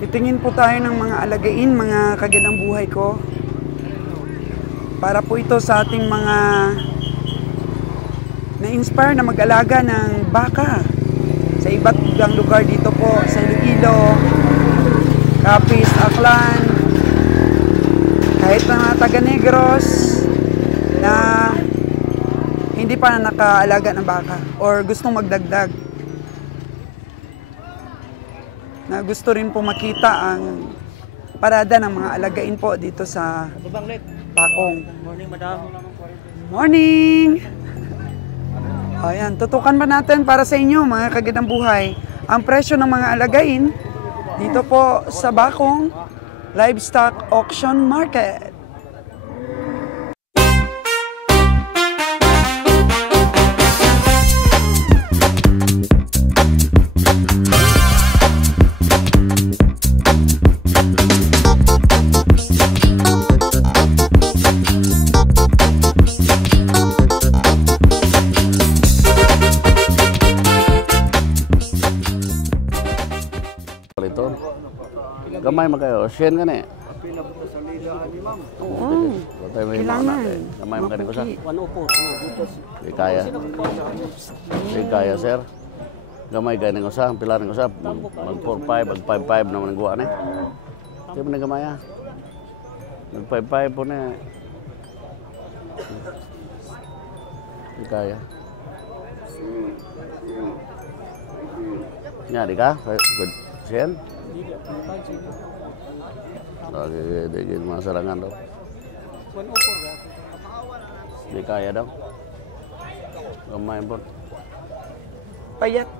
Titingin po tayo ng mga alagain, mga kagandang buhay ko. Para po ito sa ating mga na-inspire na mag-alaga ng baka sa iba't ibang lugar dito po sa Iloilo, Capiz, Aklan, kahit mga taga-Negros na hindi pa nakaalaga ng baka or gustong magdagdag. Na gusto rin po makita ang parada ng mga alagain po dito sa Bakong. Morning, madam. Morning! Ayan, tutukan pa natin para sa inyo mga kagandang buhay ang presyo ng mga alagain dito po sa Bakong Livestock Auction Market. Gamay makayo, siyan ka na eh. Oo, kailangan. Gamay makayo ko sa. 104. Di kaya. Di kaya, sir. Gamay gaya ko sa, pilarin ko sa. Mag 4-5, mag 5-5 naman ang guwa na eh. Di ba na gamay ah? Mag 5-5 po na eh. Di kaya. Nya, di ka? Good. Siyan? Lagi dikit masarangan daw. Di kaya daw. Gamay po. Payat.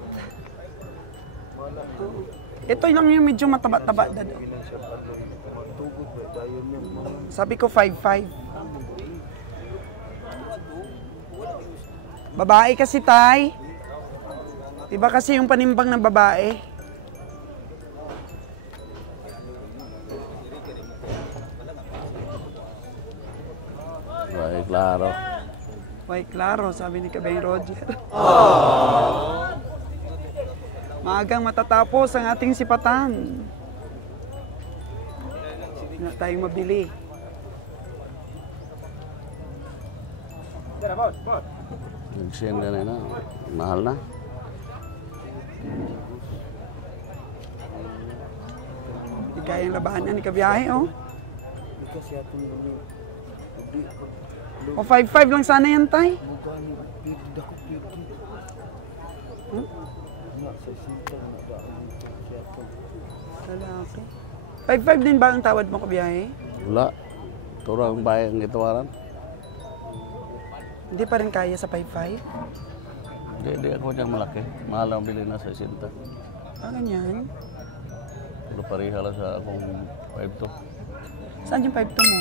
Ito lang yung medyo mataba-taba. Sabi ko 5'5". Babae kasi, tay. Diba kasi yung panimbang ng babae? Ay, klaro. Ay, klaro, sabi ni Kabeng Roger. Maagang matatapos ang ating sipatan. Hindi na tayong mabili. Nag-siyan ka na. Mahal na. Hindi kayang labanan ni Kabiyahe, oh. O 5'5" lang sana yan, tay. Lalaki. 5'5" din ba ang tawad mo, Kabiyahe? Wala. Turang bayang itawaran. Hindi pa rin kaya sa 5'5"? Hindi ako dyan malaki. Mahal ang bilhin na sa isinta. Ah, ganyan. Pero pariha lang sa akong 5'2". Saan yung 5'2" mo?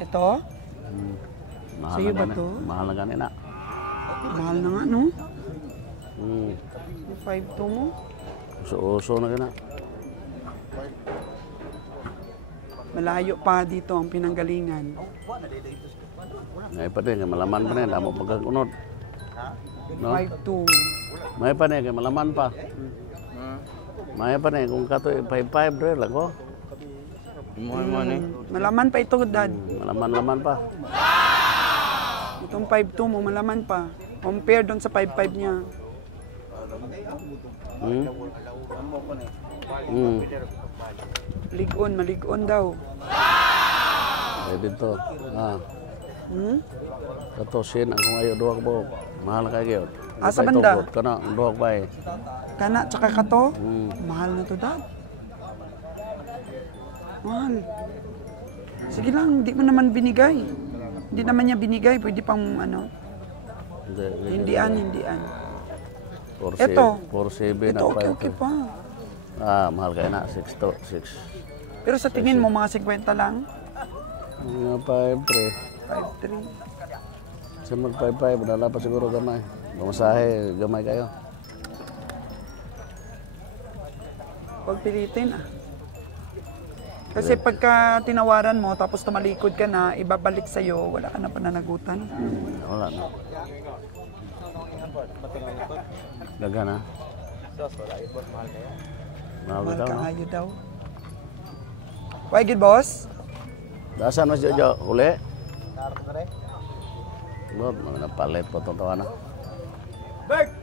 Ito? Mahal Sa'yo na ba gani. to? Mahal na gani na. Mahal na nga, no? Hmm. Yung 5'2" mo? Uso-uso na gana. Malayo pa dito ang pinanggalingan. May pa din, malaman pa na yan. Damo pagkakunod. No? 5'2". May pa din, malaman pa. May pa din, kung kato 5'5", doon lang ko. Malaman pa ito, Dad. Malaman-laman pa. Itong 5'2" mo, malaman pa. Compare doon sa 5'5" niya. Ligon, maligon daw. Pwede to. Kato sin, akong ayo duwag po. Mahal na kayo. Sa banda? Kana, duwag pa eh. Kana, tsaka kato? Mahal na to, Dad. Mahal. Sige lang, hindi mo naman binigay. Hindi naman niya binigay. Pwede pang ano. Hindian. Ito. 4-7 Ito, okay pa. Mahal kayo na. 6. Pero sa tingin mo, mga 50 lang? Mga 5-3. 5'3". Sa mag 5-5, wala pa siguro gamay. Bumasahe, gamay kayo. Huwag pilitin, Kasi pagka tinawaran mo, tapos tumalikod ka na, ibabalik sa'yo, wala ka na pananagutan. Wala na. Dagan ha. Mahal Mahal daw, ka no? ngayon daw. Why good, boss? Dasan mas Jojo, uli. Lord, mga napalit po itong tawa na. Bert!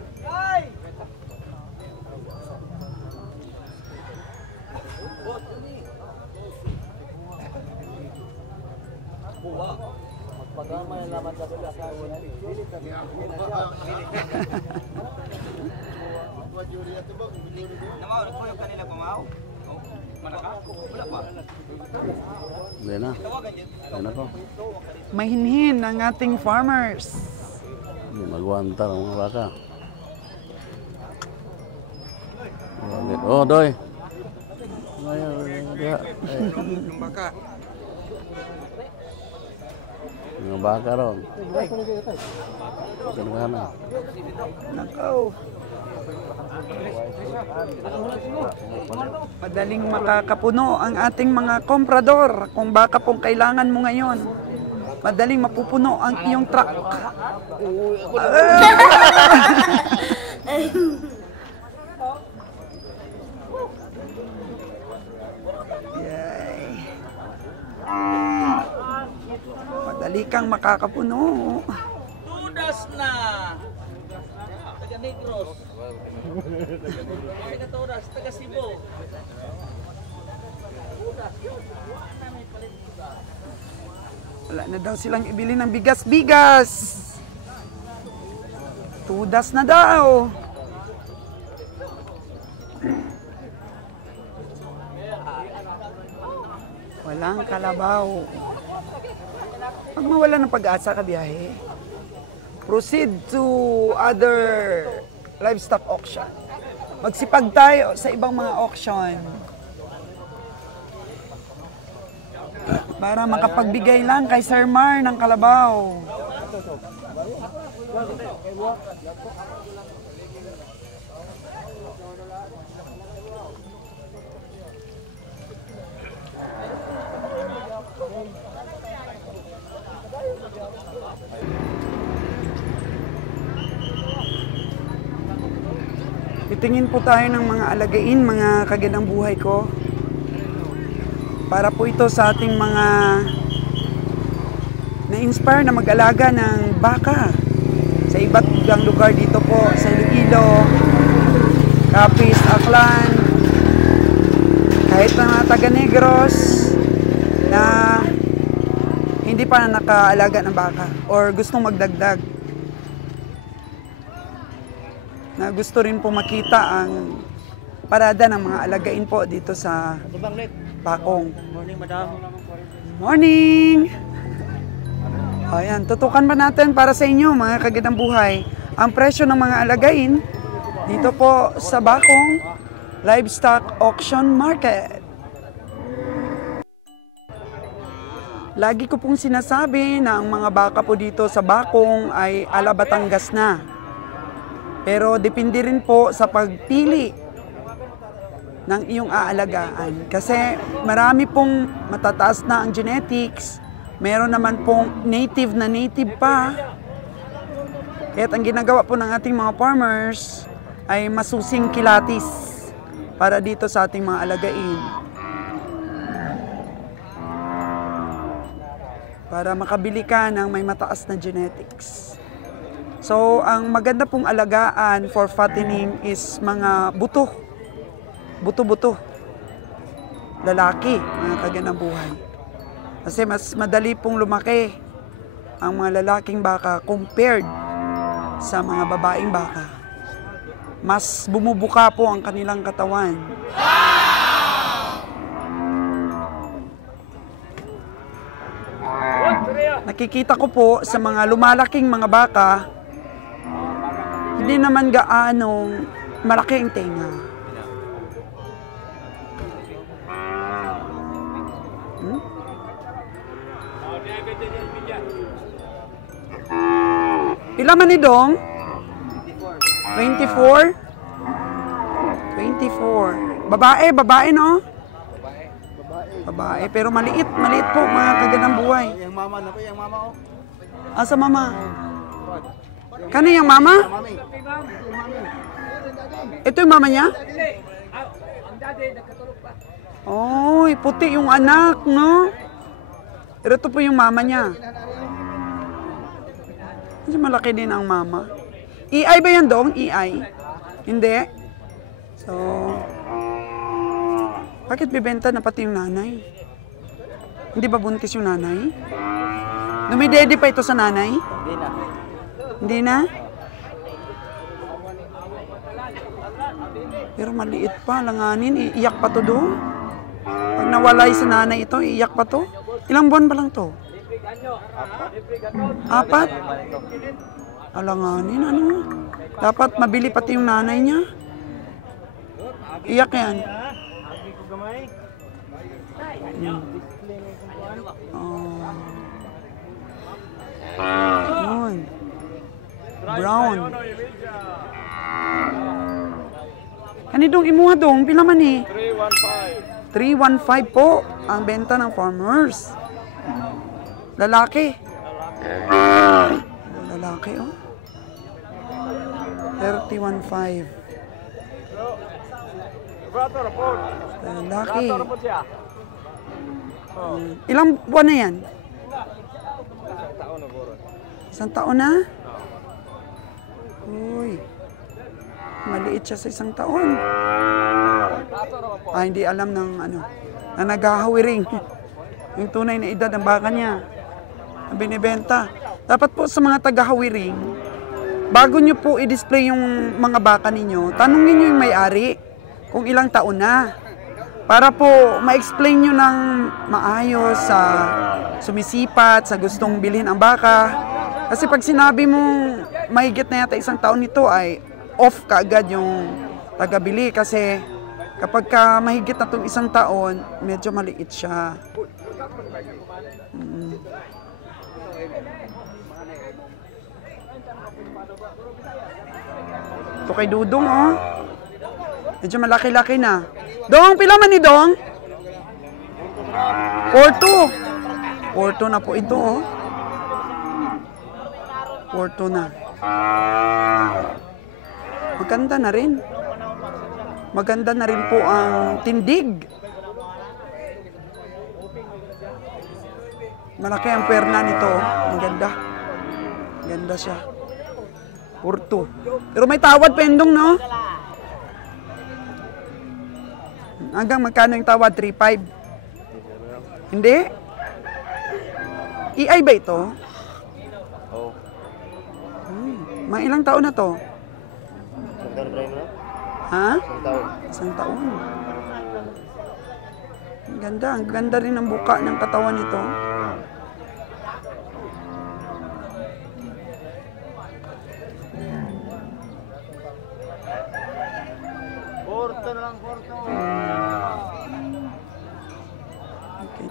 Hindi na. Hindi na ko. Mahinhin ang ating farmers. Hindi magwanta ng mga baka. Oh, Doy. Baka. Mga baka ron. Ito na. Nakaw. Madaling makakapuno ang ating mga komprador. Kung baka pong kailangan mo ngayon, madaling mapupuno ang iyong truck. Yay. Madali kang makakapuno. Tudas na! Taga Negros. Taga Toras, taga Cebu. Wala na daw silang ibili ng bigas-bigas. Tudas na daw. Walang kalabaw. Pag mawala ng pag-asa ka biyahe, proceed to other livestock auction. Magsipag tayo sa ibang mga auction para makapagbigay lang kay Sir Mar ng kalabaw. Titingin po tayo ng mga alagain, mga kagandang buhay ko. Para po ito sa ating mga na-inspire na mag-alaga ng baka sa iba't ibang lugar dito po sa Iloilo, Capiz, Aklan, kahit na mga taga Negros na hindi pa nakaalaga ng baka or gustong magdagdag. Na gusto rin po makita ang parada ng mga alagain po dito sa Bakong. Morning, madam. Morning! Ayan, tutukan ba natin para sa inyo mga kagandang buhay ang presyo ng mga alagain dito po sa Bakong Livestock Auction Market. Lagi ko pong sinasabi na ang mga baka po dito sa Bakong ay ala Batangas na. Pero depende rin po sa pagpili ng iyong aalagaan. Kasi marami pong matataas na ang genetics, meron naman pong native pa. Kaya't ang ginagawa po ng ating mga farmers ay masusing kilatis para dito sa ating mga alagain. Para makabili ka ng may mataas na genetics. So, ang maganda pong alagaan for fattening is mga buto. Buto-buto. Lalaki, mga kagandang buhay. Kasi mas madali pong lumaki ang mga lalaking baka compared sa mga babaeng baka. Mas bumubuka po ang kanilang katawan. Nakikita ko po sa mga lumalaking mga baka, hindi naman gaanong malaki ang tenga. Pila man ni Dong? 24? 24. Babae no? Babae, pero maliit po mga kagandang buhay. Yung mama na po, yung mama oh. Asa mama? Kano yung mama? Ito yung mama niya? Oy, puti yung anak, no? Pero ito po yung mama niya. Medyo malaki din ang mama. EI ba yan, Dong? EI? Hindi. So, bakit bibenta na pati yung nanay? Hindi ba buntis yung nanay? Dumidede pa ito sa nanay? Hindi na. Hindi na? Pero maliit pa, langanin. Iiyak pa to doon. Pag nawalay sa nanay ito, iiyak pa to. Ilang buwan pa lang to? 4? Alanganin, ano? Dapat mabili pati yung nanay niya. Iyak yan. Oh. Yun. Brown. Kanidong imuha dong, pila man eh? 315 po ang benta ng farmers. Lalaki. Lalaki, oh. 315. Lalaki. Ilang buwan na yan? Isang taon na? Uy. Maliit siya sa isang taon. Hindi alam ng ano, na naghahawiring. Yung tunay na edad ng baka niya. Ang binibenta. Dapat po sa mga tagahawiring, bago nyo po i-display yung mga baka ninyo, tanungin nyo yung may-ari kung ilang taon na. Para po ma-explain nyo ng maayos sa sumisipat, sa gustong bilhin ang baka. Kasi pag sinabi mong mahigit na yata isang taon nito ay off ka agad yung tagabili. Kasi kapag ka mahigit na itong isang taon, medyo maliit siya. Ito kay Dudong, oh. Medyo malaki-laki na. Dong, pila man ni Dong? 4-2. 4-2 na po ito, oh. 4-2 na. Maganda na rin. Maganda na rin po ang tindig. Malaki ang perna nito, oh. Maganda. Maganda siya. 4-2. Pero may tawad pendong, no? Hanggang magkano yung tawad? 3-5? Hindi? EI ba ito? Oo. Mga ilang taon na to? Ha? Isang taon. Ang ganda. Ang ganda rin ang buka ng katawan nito. Porto na lang, Porto. Okay.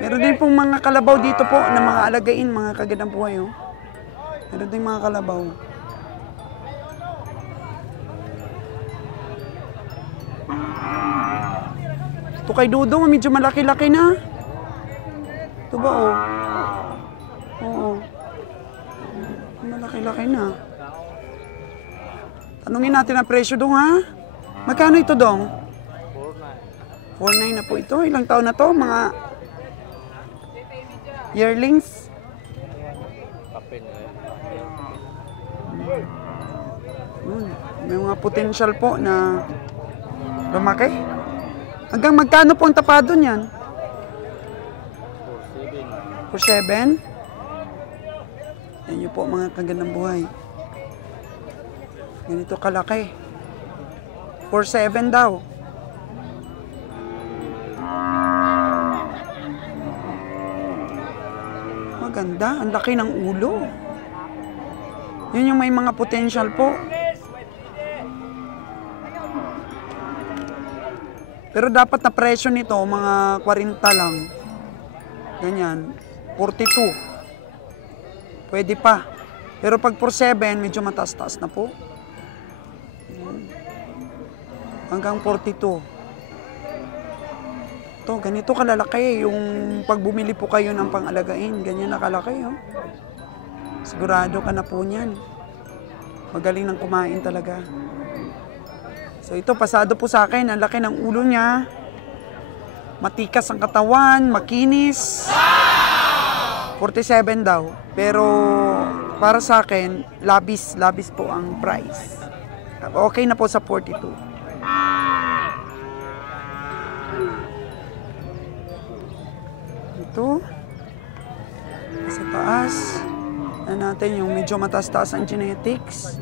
Meron din pong mga kalabaw dito po na mga alagain, mga kagandang buhay. Oh. Meron din mga kalabaw. Ito kay Dudong, medyo malaki-laki na. Ito ba, oh? Oo. Malaki-laki na. Tanungin natin ang presyo dong, ha? Magkano ito dong? 4.9 na po ito. Ilang taon na to? Mga yearlings? May mga potential po na lumaki. Hanggang magkano po ang tapado niyan? 4.7? Yan nyo po mga kagandang buhay. Ganito kalaki. 4.7 daw. Maganda. Ang laki ng ulo. Yun yung may mga potential po. Pero dapat na presyo nito, mga 40 lang. Ganyan. 42. Pwede pa. Pero pag 4.7, medyo mataas-taas na po. Hanggang 42. Ito to. Ganito kalalaki yung pag bumili po kayo ng pang-alagain. Ganyan na kalaki, oh. Sigurado ka na po niyan. Magaling nang kumain talaga. So ito, pasado po sa akin. Ang laki ng ulo niya. Matikas ang katawan, makinis. 47 daw. Pero para sa akin, labis po ang price. Okay na po sa 42. Ito. Sa taas. Na natin yung medyo mataas-taas ang genetics.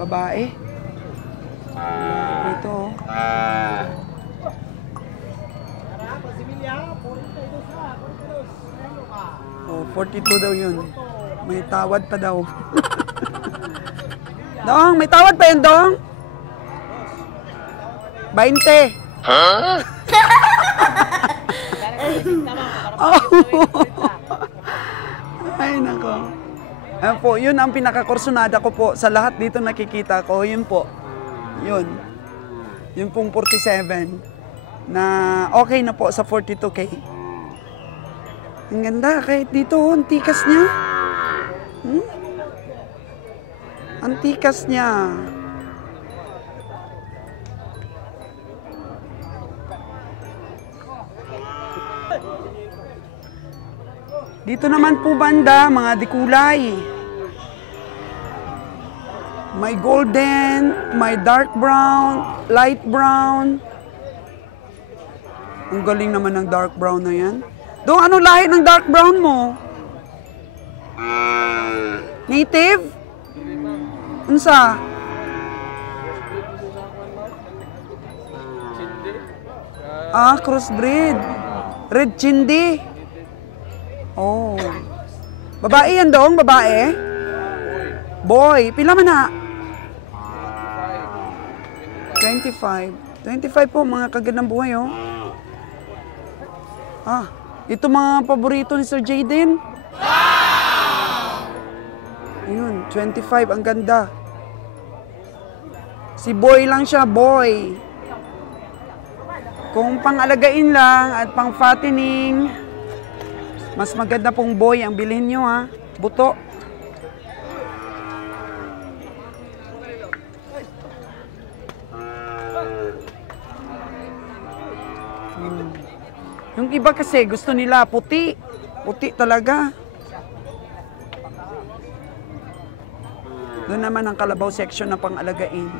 Babae. Ito. Oh, 42 daw yun. May tawad pa daw. Dong, may tawad pa yun, Dong? 20. Huh? Ay, nako. Ayan po, yun ang pinakakursunada ko po sa lahat dito nakikita ko. Yun po. Yun. Yung pong 47 na okay na po sa 42K. Ang ganda. Kahit dito, ang tikas niya. Ang tikas niya. Dito naman po banda, mga dikulay. May golden, may dark brown, light brown. Ang galing naman ng dark brown na yan. Doon, ano lahi ng dark brown mo? Native? Unsa? Crossbreed. Red Chindi. Oh. Babae yan, Dong? Babae? Boy. Pila man na? 25. 25 po, mga kagandang buhay, oh. Ito mga paborito ni Sir Jaden. Ayun, 25. Ang ganda. Si Boy lang siya, Boy. Kung pang-alagain lang at pang-fattening, mas maganda pong Boy ang bilhin nyo, ha. Buto. Yung iba kasi gusto nila puti. Puti talaga. Doon naman ang kalabaw section na pang-alagain.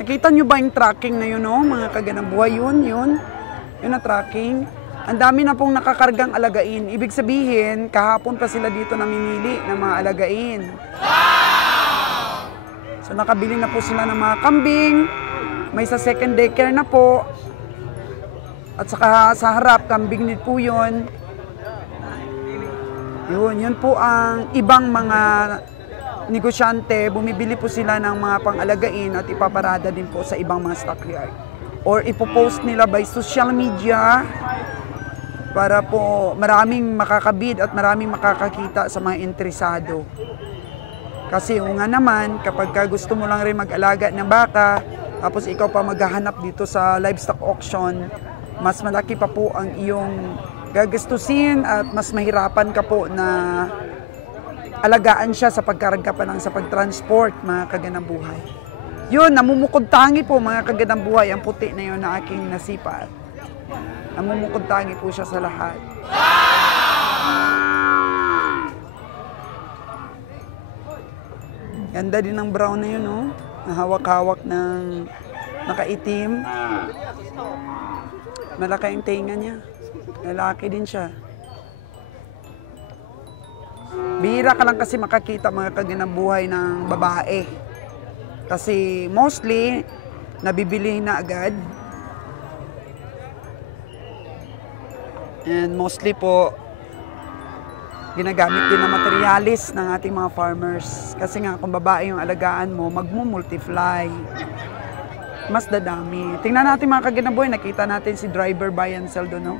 Nakita nyo ba yung tracking na yun, oh? Mga kaganang buhay yun. Yun na tracking. Ang dami na pong nakakargang alagain. Ibig sabihin, kahapon pa sila dito namimili ng mga alagain. So nakabili na po sila ng mga kambing. May sa second daycare na po. At saka sa harap, kambing din po yun. Yun po ang ibang mga negosyante. Bumibili po sila ng mga pang-alagain at ipaparada din po sa ibang mga stockyard. Or ipopost nila by social media para po maraming makakabid at maraming makakakita sa mga interesado. Kasi nga naman, kapag gusto mo lang rin mag-alaga ng baka, tapos ikaw pa maghahanap dito sa livestock auction, mas malaki pa po ang iyong gagastusin at mas mahirapan ka po na alagaan siya sa pagkarga pa lang sa pagtransport, mga kaganang buhay. Yun, namumukod tangi po, mga kaganang buhay, ang puti na yun na aking nasipa. Namumukod tangi po siya sa lahat. Ganda din ng brown na yun, oh. Nahawak-hawak ng nakaitim. Malaki ang tinga niya. Lalaki din siya. Bihira ka lang kasi makakita, mga kaganang buhay, ng babae. Kasi mostly, nabibili na agad. And mostly po, ginagamit din na materialis ng ating mga farmers. Kasi nga, kung babae yung alagaan mo, magmumultiply. Mas dadami. Tingnan natin, mga kaganang buhay, nakita natin si driver buy and sell doon, no?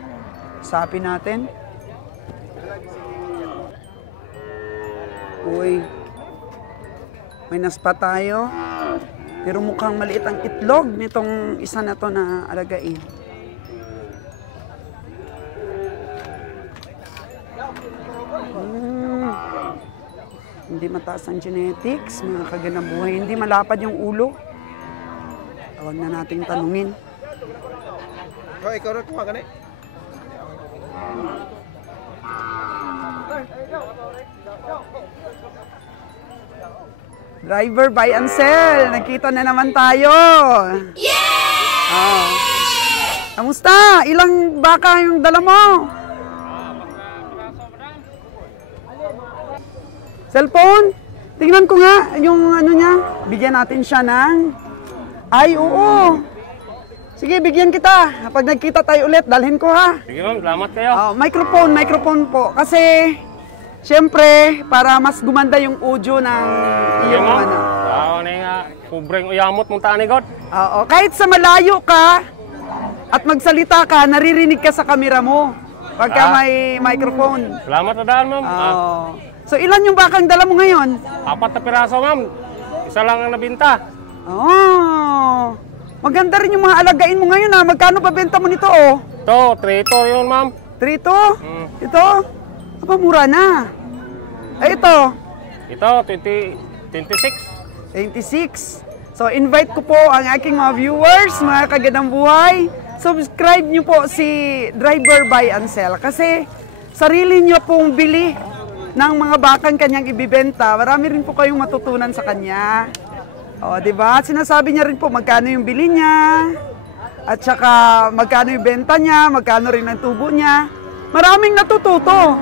Sapi natin. Uy, may naspa tayo. Pero mukhang maliit ang itlog nitong isa na to na alagain. Hindi mataas ang genetics, mga kaganang buhay. Hindi malapad yung ulo. Tawag na nating tanungin. Ikaw rin kuha ka na eh. Driver buy and sell. Nakita na naman tayo. Yeah! Oh. Kamusta? Ilang baka yung dala mo? Cellphone? Tingnan ko nga yung ano niya. Bigyan natin siya ng... Ay, oo. Sige, bigyan kita. Pag nagkita tayo ulit, dalhin ko ha. Sige ma'am, salamat kayo. Oh, microphone po. Kasi, siyempre, para mas gumanda yung audio ng iyong ma'am. ano. Ano nga, kubreng uyamot mong taanigot. Oo, kahit sa malayo ka at magsalita ka, naririnig ka sa kamera mo pagka may microphone. Salamat na daan ma'am. Oo. So, ilan yung bakang dala mo ngayon? 4 na piraso ma'am. Isa lang ang nabinta. Oh, maganda rin yung mga alagain mo ngayon ha. Magkano ba benta mo nito oh? Ito, 3 ito yun ma'am. 3 ito? Ito? Aba, mura na. Ay, ito? Ito, 26. So, invite ko po ang aking mga viewers, mga kagandang buhay. Subscribe nyo po si Driver Buy and Sell kasi sarili nyo pong bili ng mga bakang kanyang ibibenta. Marami rin po kayong matutunan sa kanya. O, di ba? Sinasabi niya rin po magkano yung bili niya, at saka magkano yung benta niya, magkano rin ang tubo niya. Maraming natututo.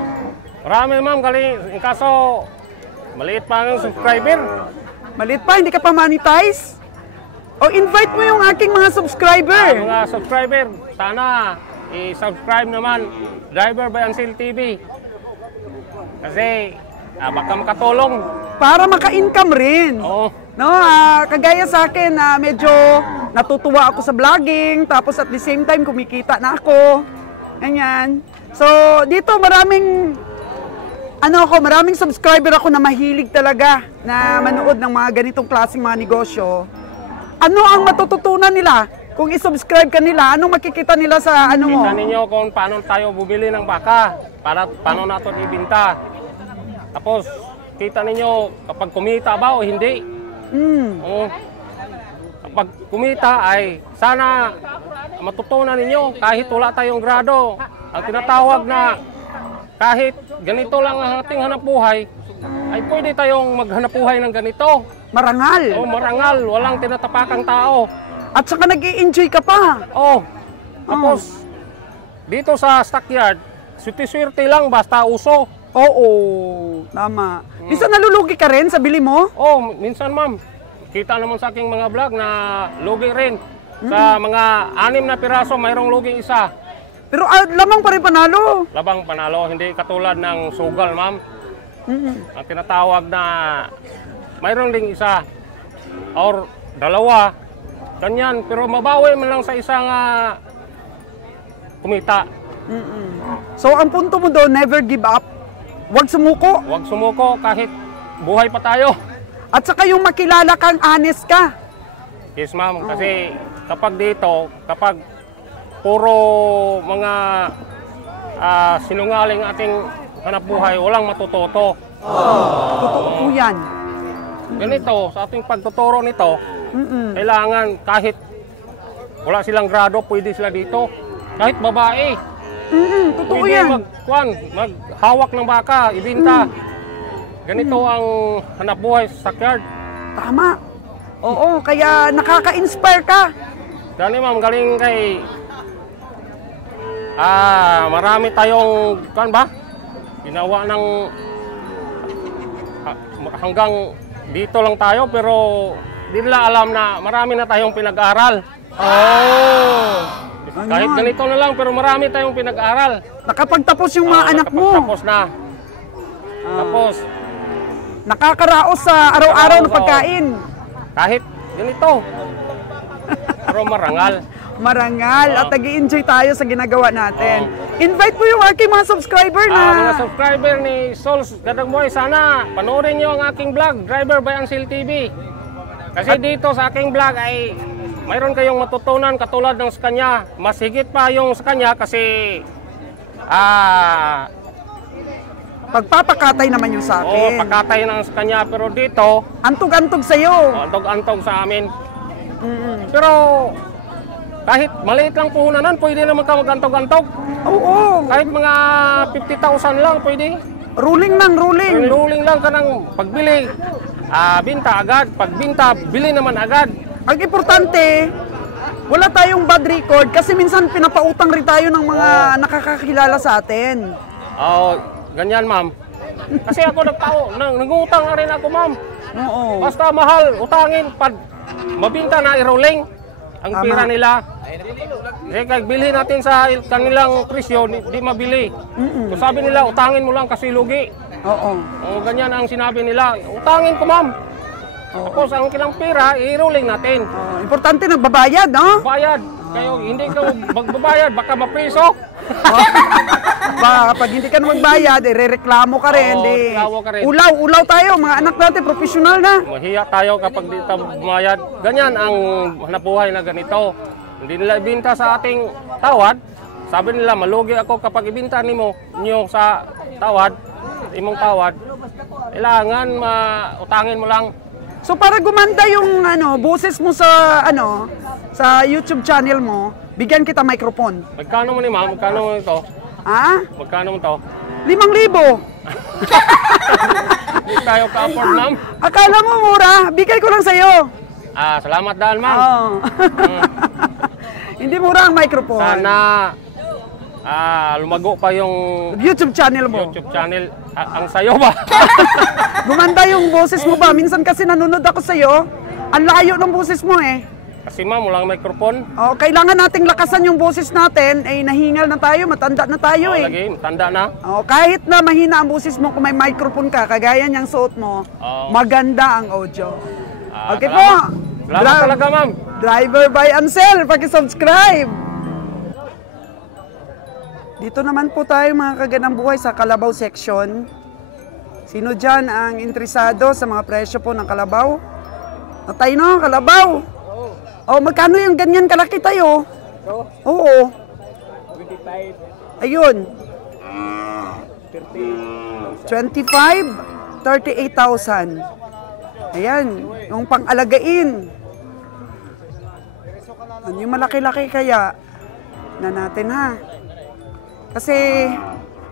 Marami ma'am, galing. Kaso, maliit pa ang subscriber. Maliit pa, hindi ka pa monetize? O, invite mo yung aking mga subscriber. Mga subscriber, sana i-subscribe naman Driver by Ansel TV. Kasi baka makatulong. Para maka-income rin. Oo. No, kagaya sa akin na medyo natutuwa ako sa vlogging, tapos at the same time kumikita na ako. Ganyan. So, dito maraming maraming subscriber ako na mahilig talaga na manood ng mga ganitong klaseng mga negosyo. Ano ang matututunan nila? Kung i-subscribe ka nila, anong makikita nila sa ano mo? Kita ninyo kung paano tayo bubili ng baka, para paano natin ibinta. Tapos, kita ninyo kapag kumita ba o hindi. Oo. Kapag kumita ay sana matutunan ninyo kahit wala tayong grado. Ang tinatawag na kahit ganito lang ang ating hanapbuhay, ay pwede tayong maghanapbuhay ng ganito. Marangal. O marangal, walang tinatapakang tao. At saka nag-i-enjoy ka pa. Oh. Tapos, dito sa stockyard, swerte-swerte lang basta uso. Oo, tama. Minsan nalulugi ka rin sa bili mo? Oh, minsan ma'am, kita naman sa aking mga vlog na lugi rin. Sa mga 6 na piraso, mayroong lugi isa. Pero lamang pa rin panalo. Labang panalo, hindi katulad ng sugal ma'am. Ang tinatawag na mayroong ding isa or dalawa, ganyan. Pero mabawi man lang sa isang kumita. So ang punto mo doon, never give up. Huwag sumuko. Huwag sumuko kahit buhay pa tayo. At saka yung makilala kang honest ka. Yes ma'am, kasi kapag dito, kapag puro mga sinungaling ating hanap buhay, walang matututo. Totoo po yan. Ganito, sa ating pagtuturo nito, kailangan kahit wala silang grado, pwede sila dito. Kahit babae, Totoo pwede yan. maghawak ng baka, ibinta. Ganito ang hanap buhay sa stockyard. Tama. Oo, kaya nakaka-inspire ka. Gani ma'am, galing kay marami tayong ginawa ng hanggang dito lang tayo, pero di nila alam na marami na tayong pinag-aral. Kahit Ganyan. ganito na lang, pero marami tayong pinag-aral. Nakapagtapos yung mga anak mo. Tapos na. Tapos, Nakakaraos sa araw-araw na pagkain. kahit ganito. Pero marangal. Marangal at nag-i-enjoy tayo sa ginagawa natin. Invite mo yung aking mga subscriber na... Mga subscriber ni Souls Gadangboy, sana panoorin nyo ang aking vlog, Driver by Ansel TV. Kasi dito sa aking vlog ay mayroon kayong matutunan katulad ng sa kanya. Mas higit pa yung sa kanya kasi pagpapakatay naman yung sa akin. pakatay ng sa kanya. Pero dito, Antog-antog sa'yo. antog-antog sa amin. Pero kahit maliit lang puhunanan, pwede naman ka mag-antog-antog. Oo. Kahit mga 50,000 lang, pwede. Ruling lang, ruling. Ruling lang ka ng pagbili. Binta agad. Pagbinta, bili naman agad. Ang importante, wala tayong bad record kasi minsan pinapautang rin tayo ng mga nakakakilala sa atin. Ganyan, ma'am. Kasi ako nangutang na rin ako, ma'am. Oo. Basta mahal, utangin. Pag mabinta na, i-rolling ang pira nila. Eh, kaya bilhin natin sa kanilang presyo, di mabili. So, sabi nila, utangin mo lang kasi lugi. Oo. Ganyan ang sinabi nila. Utangin ko, ma'am. Tapos ang kilang pira, i-rolling natin. Importante nagbabayad, no? Bayad. Kayo, hindi ka magbabayad, baka mapriso. Baka kapag hindi ka na magbayad, rereklamo ka rin. reklamo ka rin. Ulaw tayo, mga anak natin, professional na. Mahiya tayo kapag di tayo bumayad. Ganyan ang hanapuhay na ganito. Hindi nila ibinta sa ating tawad. Sabi nila, malugi ako kapag ibinta nyo sa tawad, imong tawad. Kailangan utangin mo lang. So para gumanda yung boses mo sa sa YouTube channel mo, bigyan kita microphone. Magkano mo ni ma'am? Magkano mo ito? Ah? Magkano mo ito? 5,000. Hindi tayo ka-afford, ma'am. Akala mo mura, bigay ko lang sa'yo. Salamat dahil, ma'am. Hindi mura ang microphone. Sana lumago pa yung YouTube channel mo. YouTube channel. Ang sayo ba? Gumanda yung boses mo ba? Minsan kasi nanonood ako sa'yo, ang layo ng boses mo eh. Kasi ma'am, walang microphone. Kailangan nating lakasan yung boses natin, nahingal na tayo, matanda na tayo eh. Lagi, tanda na. Kahit na mahina ang boses mo, kung may microphone ka, kagaya niyang suot mo, maganda ang audio. Okay po. Salamat talaga, ma'am. Driver by Ansel, paki-subscribe. Dito naman po tayo mga kaganang buhay sa Kalabaw section. Sino dyan ang interesado sa mga presyo po ng kalabaw? Natay no, kalabaw. Magkano yung ganyan kalaki tayo? Oo. 25. Ayun. 25, 38,000. Ayan, yung pang-alagain. Ano yung malaki-laki kaya? Na natin ha. Kasi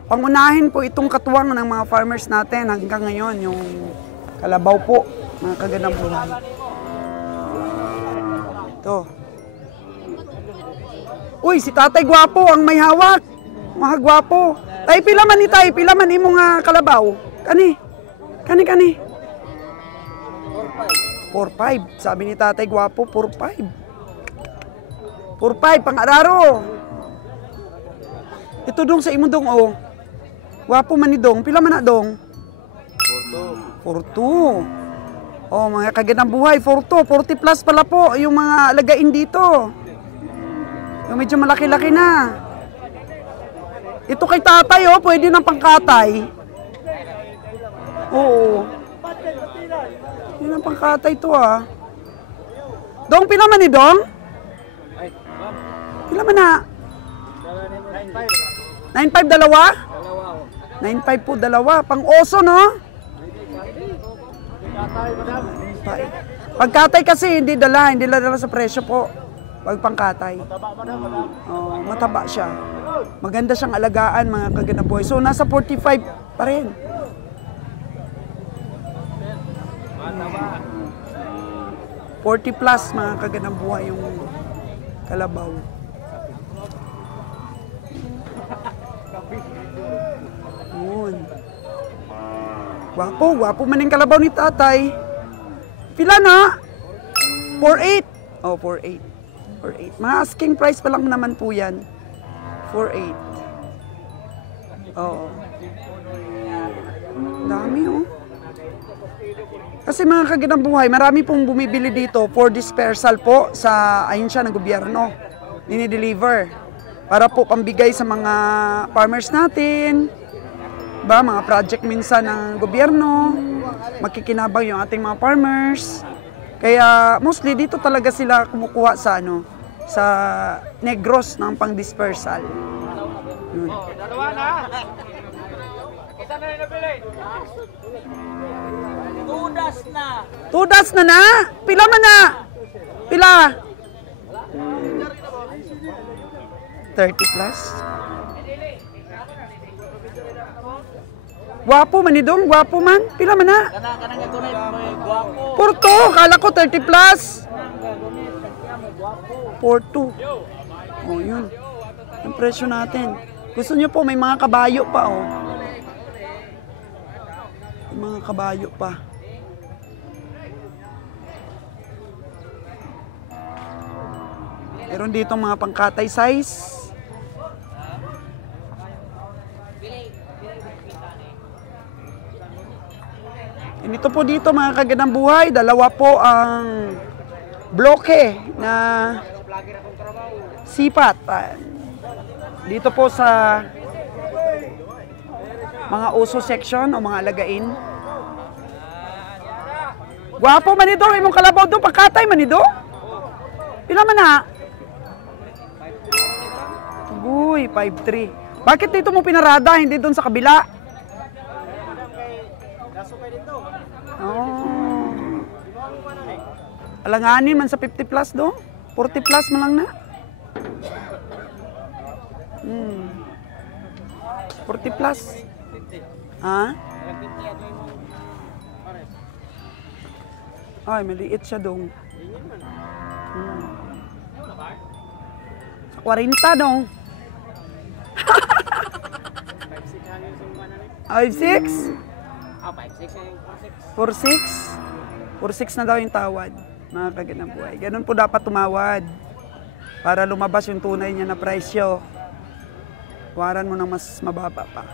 pangunahin po itong katuwang ng mga farmers natin hanggang ngayon, yung kalabaw po, mga kaganang buhay. Ito. Uy, si Tatay Gwapo ang may hawak. Mga gwapo. Tay, pila man ni tay, pila man imong kalabaw. Kani? 4-5. Sabi ni Tatay Gwapo, 4-5. 4-5, pang-araro. Ito dong sa imo dong, Gwapo man ni dong. Pila man na dong? 4-2. Mga kaganang buhay, 4-2. 40 plus pala po yung mga alagain dito. Yung medyo malaki-laki na. Ito kay tatay, pwede ng pangkatay. Oo. Yun ang pangkatay to, Dong, pila man ni dong? Pila man na? 9.5 dalawa? 9.5 po dalawa. Pang-oso, no? Pagkatay kasi hindi dala sa presyo po. Pag pangkatay. Mataba siya. Maganda siyang alagaan, mga kaganaboy. So nasa 45 pa rin. $40 plus mga kaganabuhay yung kalabaw. Yun. Gwapo man yung kalabaw ni tatay. Pila na? 4.8. 4.8. 4.8. Mga asking price pa lang naman po yan. 4.8. Oo. Dami, Kasi mga kaganang buhay, marami pong bumibili dito for dispersal po sa ahensya ng gobyerno. dinideliver. Para po pambigay sa mga farmers natin, ba, mga project minsan ng gobyerno, makikinabang yung ating mga farmers. Kaya mostly dito talaga sila kumukuha sa sa Negros ng pang-dispersal. Yun. Tudas na. Pila man na. Pila. 30 plus. Gwapo man ni Dong, gwapo man. Pila man na. Porto, kala ko 30 plus. 42. Oh, yun. Ang presyo natin. Gusto nyo po, may mga kabayo pa, oh. May mga kabayo pa. Meron dito mga pangkatay size. Ito po dito mga kagandang buhay, dalawa po ang bloke na sipat. Dito po sa mga uso section o mga alagain. Gwapo manido, imong kalabaw do, pagkatay manido. Pila man na? Uy, 5'3". Bakit dito mo pinarada, hindi doon sa kabila? Oh. Alanganin man sa 50 plus do. 40 plus man lang na. 40 plus. Ha? Ay, maliit siya dong. Sa 40 dong. 5'6"? 4'6"? 4'6" na daw yung tawad, mga kagandang buhay. Ganun po dapat tumawad para lumabas yung tunay niya na presyo. Waran mo ng mas mababa pa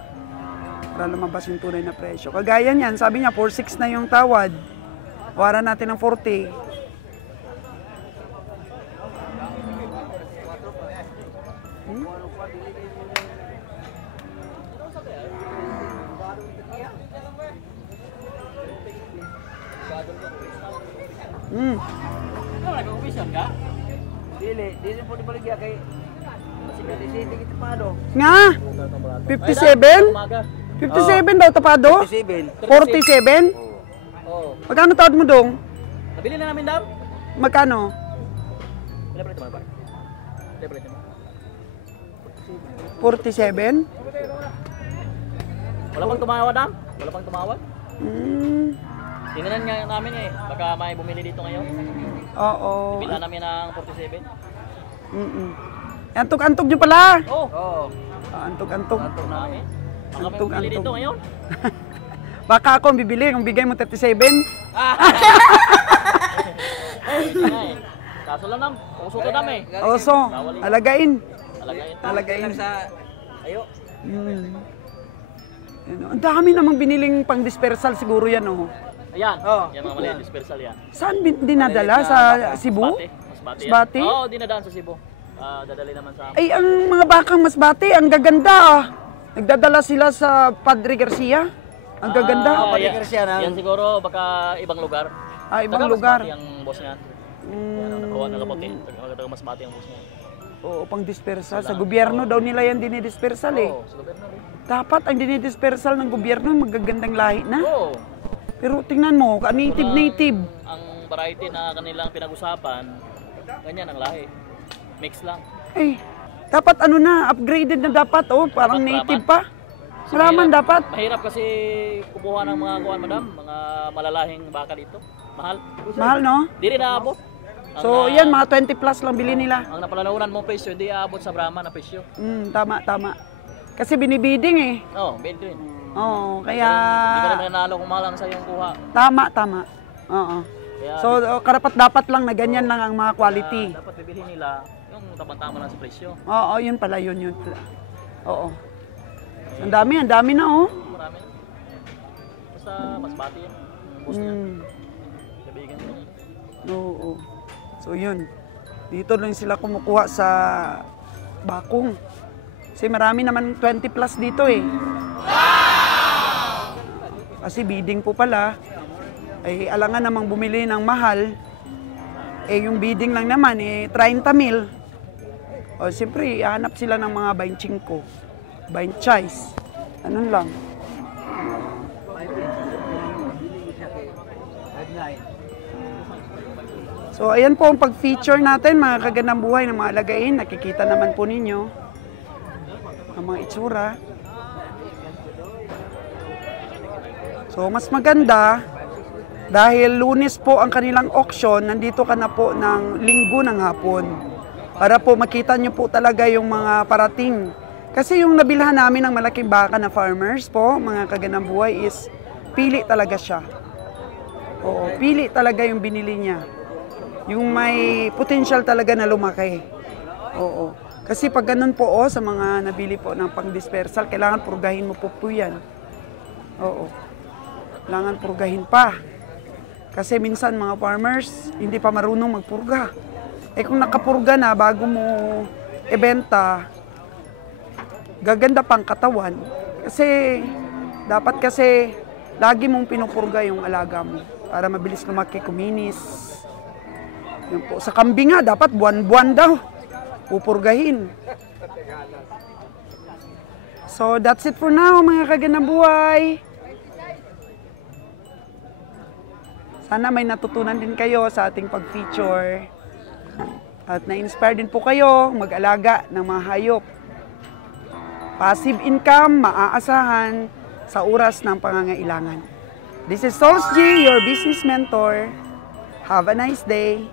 para lumabas yung tunay na presyo. Kagaya niyan, sabi niya 4'6" na yung tawad. Waran natin ng 40. Dili po di baligya kay Nga? 57? 57 daw tapado? 47? Oh. Magkano tawad mo dong? Nabili na namin daw. Magkano? Wala pa rin tumabay. 47? Wala pang tumawad dam? Wala pang tumawad? Tingnan nga namin eh. Baka may bumili dito ngayon. Oo. Bila namin ng 47. Antog-antog nyo pala. Oo. Antog-antog. Antog namin. Baka may Antog, bumili antog. dito ngayon. Baka ako ang bibili, kung bigay mo 37. Kaso lang nam, uso to dam eh. Oso, alagain. Alagayin sa ayo. Ang dami namang biniling pang dispersal siguro yan, oh. Ayan. Yan mga maliit dispersal yan. Saan dinadala? Sa Cebu? Masbate? Oo, dinadaan sa Cebu. Dadali naman sa Ay, ang mga bakang Masbate, ang gaganda, ah. Nagdadala sila sa Padre Garcia. Ang gaganda. Padre Garcia na. Yan siguro baka ibang lugar. Ibang lugar. Masbate ang boss niyan. Nakakuha na kaputi. Taga Masbate ang boss niya. Oo, pang dispersal. Sa gobyerno daw nila yan dinidispersal eh. Oo, sa gobyerno rin. Dapat ang dinidispersal ng gobyerno magagandang lahi na. Oo. Pero tingnan mo, native. Ang variety na kanilang pinag-usapan, ganyan ang lahi. Mix lang. Eh, dapat upgraded na dapat, oh, parang native pa. Maraman dapat. Mahirap kasi kumuha ng mga kuwan, madam, mga malalahing baka dito. Mahal. Mahal, no? Di rin naabot. So, yan, mga 20 plus lang bili nila. Ang napalalunan mo presyo, hindi aabot sa Brahma na presyo. Tama. Kasi binibiding eh. Oo, bid rin. Oo, kaya... Hindi ka naman nanalo kung mahal ang sa iyong kuha. Tama. Oo. Kaya, So, karapat-dapat lang na ganyan lang ang mga quality. dapat bibili nila yung tamang-tama lang sa presyo. Oo, yun pala, yun pala. Oo. Ang dami na, oh. Marami. Basta Masbate yan. Ang boss niya. Kabigan ko. Oo. So, yun. Dito lang sila kumukuha sa bakong. Kasi marami naman 20 plus dito eh. Kasi bidding po pala, ay alangan namang bumili ng mahal. Eh yung bidding lang naman eh 30,000. O siyempre, hanap sila ng mga 25, 26. Anong lang. So, ayan po ang pag-feature natin, mga kagandang buhay ng mga alagain. Nakikita naman po ninyo ang mga itsura. So, mas maganda, dahil Lunes po ang kanilang auction, nandito ka na po ng Linggo ng hapon. Para po makita nyo po talaga yung mga parating. Kasi yung nabilhan namin ng malaking baka na farmers po, mga kagandang buhay, is pili talaga siya. Oo, pili talaga yung binili niya. Yung may potential talaga na lumaki. Oo. Kasi pag ganun po sa mga nabili po ng pang-dispersal, kailangan purgahin mo po yan. Oo. Kailangan purgahin pa. Kasi minsan mga farmers, hindi pa marunong magpurga. Eh kung nakapurga na bago mo ibenta, gaganda pang katawan. Kasi dapat lagi mong pinupurga yung alaga mo para mabilis lumaki, kuminis. Yun po. Sa kambing nga, dapat buwan-buwan daw pupurgahin. So, that's it for now, mga kagandang buhay. Sana may natutunan din kayo sa ating pag-feature. At na-inspire din po kayo mag-alaga ng mga hayop. Passive income, maaasahan sa oras ng pangangailangan. This is Sols G, your business mentor. Have a nice day.